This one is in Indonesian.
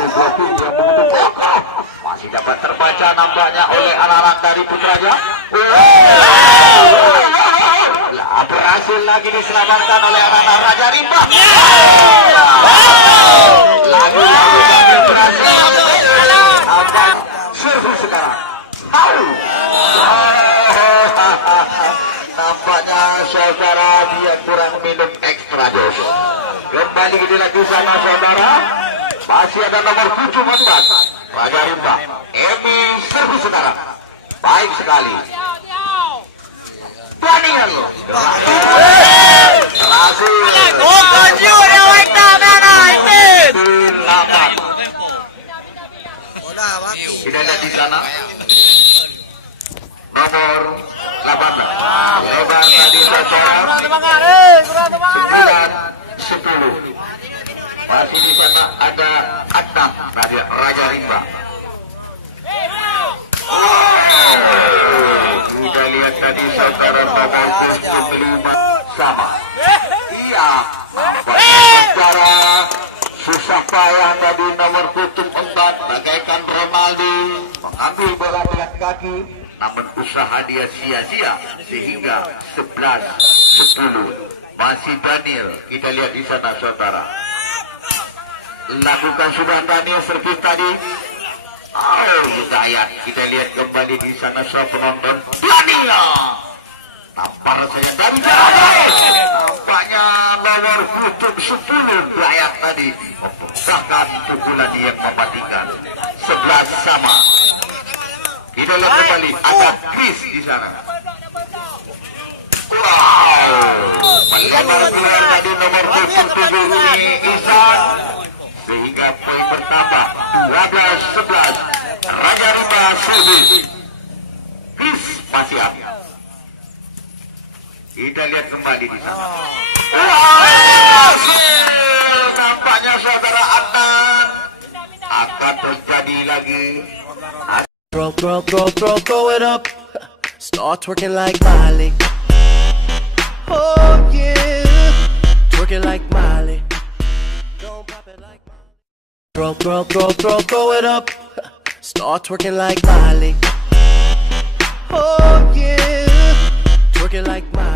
satu blocking yang begitu kokoh. Masih dapat terbaca nampaknya oleh anak-anak dari Putranya. Berhasil lagi diselamatkan oleh anak-anak Raja Rimba. Lagi berhasil. Apa servis sekarang? Nampaknya saudara dia kurang minum ekstra dos. Kembali lagi sama saudara. Masih ada nomor 74 Raja Rimba. Emi servis sekarang. Baik sekali. Beranian lo. Tidak ada di sana. Nomor 18. Lebar tadi saudara. 9-10. Masih di sana ada Adnan Raja Rimba. Kita lihat tadi saudara nomor 25 sama. Iya, saudara susah payah tadi nomor 4 bagaikan Ronaldo mengambil bola dengan kaki, namun usaha dia sia-sia sehingga 11-10. Masih Daniel, kita lihat di sana saudara. Lakukan sudah Daniel servis tadi. Oh, Hidayat, kita lihat kembali di sana so penonton. Daniel tampar saja dari jarak. Nampaknya nomor 10 Hidayat tadi membesarkan pukulan yang mematikan. 11 sama. Kita lihat kembali ada Chris di sana. Wow, melebar keluar tadi nomor 27 ini Isan, sehingga poin bertambah 12-11. Raja Rimba servis. Chris masih up. Kita lihat kembali di sana. Wow, nampaknya saudara Adnan akan terjadi lagi. Throw it up. Start twerking like Miley. Oh yeah, twerking like Miley. Don't pop it like Miley. Throw it up. Start twerking like Miley. Oh yeah, twerking like Miley.